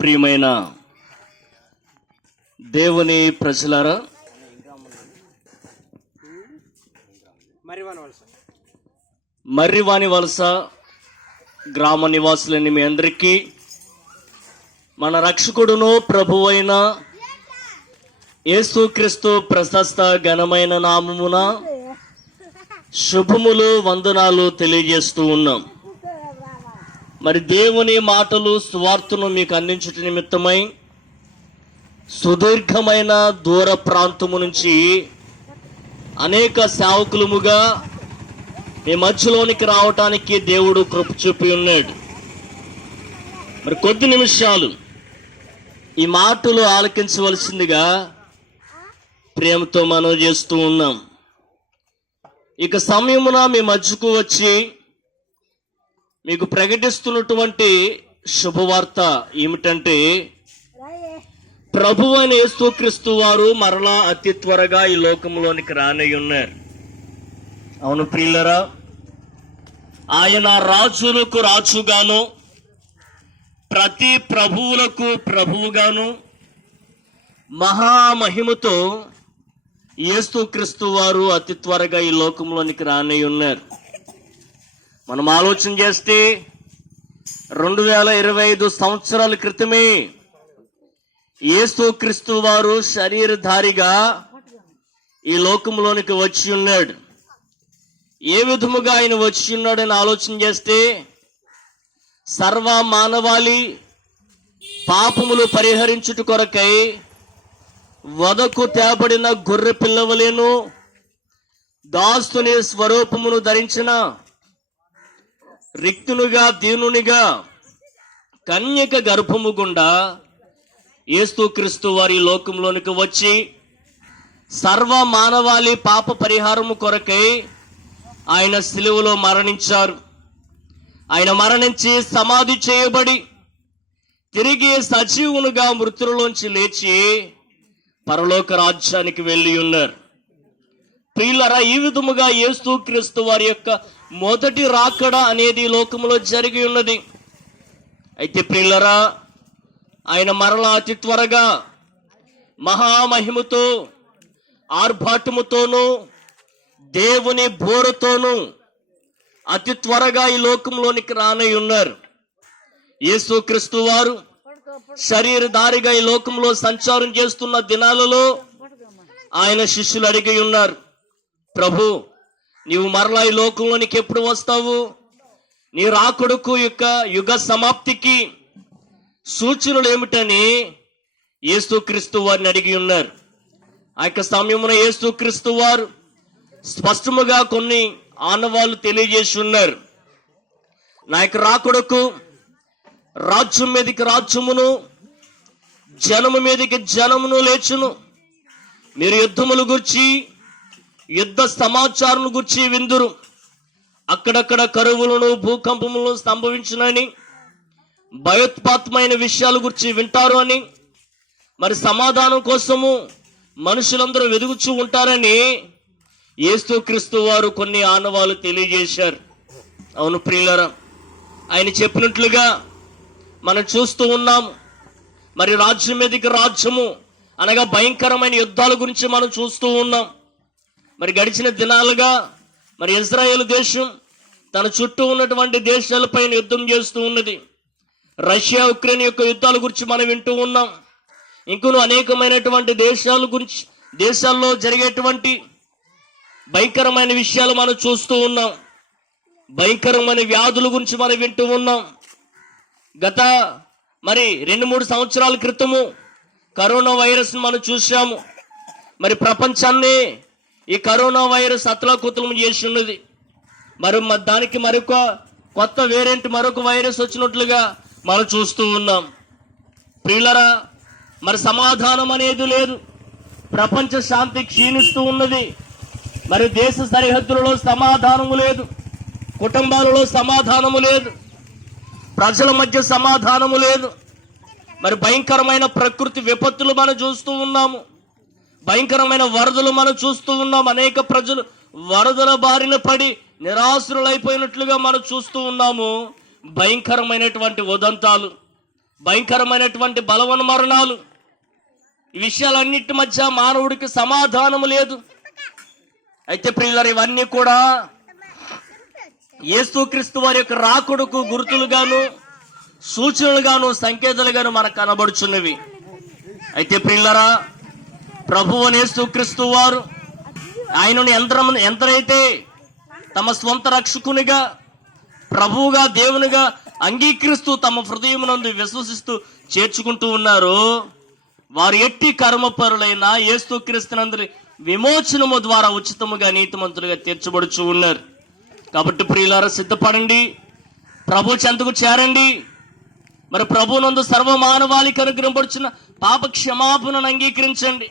ప్రియమైన దేవుని ప్రజలారా మర్రివాణి వలస గ్రామ నివాసులని మీ అందరికీ మన రక్షకుడును ప్రభువైన యేసుక్రీస్తు ప్రశస్త ఘనమైన నామమున శుభములు వందనాలు తెలియజేస్తూ ఉన్నాం. మరి దేవుని మాటలు స్వార్థను మీకు అందించుట నిమిత్తమై సుదీర్ఘమైన దూర ప్రాంతము నుంచి అనేక సేవకులముగా మీ మధ్యలోనికి రావటానికి దేవుడు కృప చూపి ఉన్నాడు. మరి కొద్ది నిమిషాలు ఈ మాటలు ఆలకించవలసిందిగా ప్రేమతో మనం చేస్తూ ఉన్నాం. ఇక సమయమున మీ మధ్యకు వచ్చి మీకు ప్రకటిస్తున్నటువంటి శుభవార్త ఏమిటంటే ప్రభు అయిన యేసుక్రీస్తు వారు మరలా అతి త్వరగా ఈ లోకంలోనికి రానై ఉన్నారు అవును ప్రియులరా ఆయన రాజులకు రాజుగాను ప్రతి ప్రభువులకు ప్రభువుగాను మహామహిమతో యేసుక్రీస్తు వారు అతి త్వరగా ఈ లోకంలోనికి రానై ఉన్నారు మనం ఆలోచన చేస్తే రెండు వేల ఇరవై ఐదు సంవత్సరాల క్రితమే యేసుక్రీస్తు వారు శరీరధారిగా ఈ లోకంలోనికి వచ్చి ఉన్నాడు. ఏ విధముగా ఆయన వచ్చి ఉన్నాడని ఆలోచన చేస్తే సర్వ మానవాళి పాపములు పరిహరించుట కొరకై వదకు తేబడిన గొర్రె పిల్లవలేను దాస్తుని స్వరూపమును ధరించిన రిక్తునుగా దీనునిగా కన్యక గర్భము గుండా ఏస్తుక్రీస్తు వారి లోకంలోనికి వచ్చి సర్వ మానవాళి పాప పరిహారము కొరకై ఆయన సిలువలో మరణించారు. ఆయన మరణించి సమాధి చేయబడి తిరిగి సజీవునుగా మృతులలోంచి లేచి పరలోక రాజ్యానికి వెళ్ళి ఉన్నారు. ప్రియులరా ఈ విధముగా యేసు క్రీస్తు వారి యొక్క మొదటి రాకడ అనేది ఈ లోకంలో జరిగి ఉన్నది. అయితే ప్రిల్లరా ఆయన మరలా అతి త్వరగా మహామహిమతో ఆర్భాటముతోనూ దేవుని బోరతోనూ అతి త్వరగా ఈ లోకంలోనికి రానై ఉన్నారు. యేసుక్రీస్తు వారు శరీరధారిగా ఈ లోకంలో సంచారం చేస్తున్న దినాలలో ఆయన శిష్యులు అడిగి ఉన్నారు ప్రభు నీవు మరలా ఈ లోకంలోనికి ఎప్పుడు వస్తావు? నీ రాకొడుకు యొక్క యుగ సమాప్తికి సూచనలు ఏమిటని యేసుక్రీస్తు వారిని అడిగి ఉన్నారు. ఆ యొక్క సమయమున యేసుక్రీస్తు వారు స్పష్టముగా కొన్ని ఆనవాళ్ళు తెలియజేసి ఉన్నారు. నా యొక్క రాకొడుకు రాజ్యం మీదకి రాజ్యమును జనము మీదకి జనమును లేచును. మీరు యుద్ధములు గుర్చి యుద్ధ సమాచారం గుర్చి విందురు. అక్కడక్కడ కరువులను భూకంపములను సంభవించునని భయోత్పాతమైన విషయాల గురించి వింటారు అని మరి సమాధానం కోసము మనుషులందరూ వెదుగుచూ ఉంటారని యేసుక్రీస్తు వారు కొన్ని ఆనవాలు తెలియజేశారు. అవును ప్రియులరా ఆయన చెప్పినట్లుగా మనం చూస్తూ ఉన్నాము మరి రాజ్యం మీదకి రాజ్యము అనగా భయంకరమైన యుద్ధాల గురించి మనం చూస్తూ ఉన్నాం. మరి గడిచిన దినాలుగా మరి ఇజ్రాయెల్ దేశం తన చుట్టూ ఉన్నటువంటి దేశాలపైన యుద్ధం చేస్తూ ఉన్నది. రష్యా ఉక్రెయిన్ యొక్క యుద్ధాల గురించి మనం వింటూ ఉన్నాం. ఇంకొను అనేకమైనటువంటి దేశాల గురించి దేశాల్లో జరిగేటువంటి భయంకరమైన విషయాలు మనం చూస్తూ ఉన్నాం. భయంకరమైన వ్యాధుల గురించి మనం వింటూ ఉన్నాం. గత మరి రెండు మూడు సంవత్సరాల క్రితము కరోనా వైరస్ను మనం చూసాము మరి ప్రపంచాన్ని ఈ కరోనా వైరస్ అతలాకుతలం చేసి ఉన్నది మరి దానికి మరొక కొత్త వేరియంట్ మరొక వైరస్ వచ్చినట్లుగా మనం చూస్తూ ఉన్నాం. ప్రియులరా మరి సమాధానం అనేది లేదు. ప్రపంచ శాంతి క్షీణిస్తూ ఉన్నది. మరి దేశ సరిహద్దులలో సమాధానము లేదు. కుటుంబాలలో సమాధానము లేదు. ప్రజల మధ్య సమాధానము లేదు. మరి భయంకరమైన ప్రకృతి విపత్తులు మనం చూస్తూ ఉన్నాము. భయంకరమైన వరదలు మనం చూస్తూ ఉన్నాం. అనేక ప్రజలు వరదల బారిన పడి నిరాశ్రులైపోయినట్లుగా మనం చూస్తూ ఉన్నాము. భయంకరమైనటువంటి ఉదంతాలు భయంకరమైనటువంటి బలవన మరణాలు ఈ విషయాలన్నిటి మధ్య మానవుడికి సమాధానం లేదు. అయితే ప్రియులర్ ఇవన్నీ కూడా యేసుక్రీస్తు వారి యొక్క రాకుడుకు గుర్తులుగాను సూచనలుగాను సంకేతాలుగాను మనకు కనబడుచున్నవి. అయితే ప్రియులరా ప్రభువు యేసుక్రీస్తు వారు ఆయనను ఎంత ఎంతరైతే తమ స్వంత రక్షకునిగా ప్రభువుగా దేవునిగా అంగీకరిస్తూ తమ హృదయమునందు విశ్వసిస్తూ చేర్చుకుంటూ ఉన్నారు. వారు ఎట్టి కర్మపరులైన ఏస్తుక్రీస్తునందరి విమోచనము ద్వారా ఉచితముగా నీతిమంతులుగా తీర్చబడుచు ఉన్నారు. కాబట్టి ప్రియులారా సిద్ధపడండి. ప్రభు చెంతకు చేరండి. మరి ప్రభునందు సర్వ మానవాళికి అనుగ్రహపడుచున్న పాప క్షమాపణను అంగీకరించండి.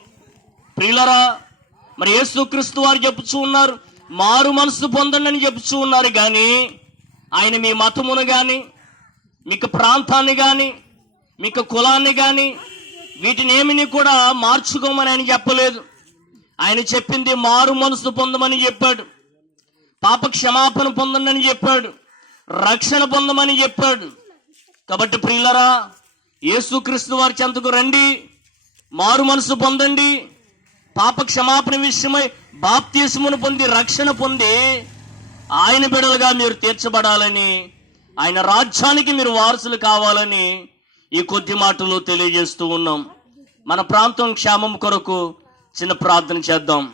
ప్రియులరా మరి యేసుక్రీస్తు వారు చెప్పుచూ ఉన్నారు మారు మనసు పొందండి అని చెప్పుచూ ఉన్నారు కానీ ఆయన మీ మతమును కానీ మీకు ప్రాంతాన్ని కానీ మీకు కులాన్ని కానీ వీటిని ఏమిని కూడా మార్చుకోమని ఆయన చెప్పలేదు. ఆయన చెప్పింది మారు మనసు పొందమని చెప్పాడు. పాప క్షమాపణ పొందండి అని చెప్పాడు. రక్షణ పొందమని చెప్పాడు. కాబట్టి ప్రియులరా యేసుక్రీస్తు వారి చెంతకు రండి మారు మనసు పొందండి పాప క్షమాపణ విషయమై బాప్తీసమును పొంది రక్షణ పొంది ఆయన బిడలుగా మీరు తీర్చబడాలని ఆయన రాజ్యానికి మీరు వారసులు కావాలని ఈ కొద్ది మాటలు తెలియజేస్తూ ఉన్నాం. మన ప్రాంతం క్షేమం కొరకు చిన్న ప్రార్థన చేద్దాం.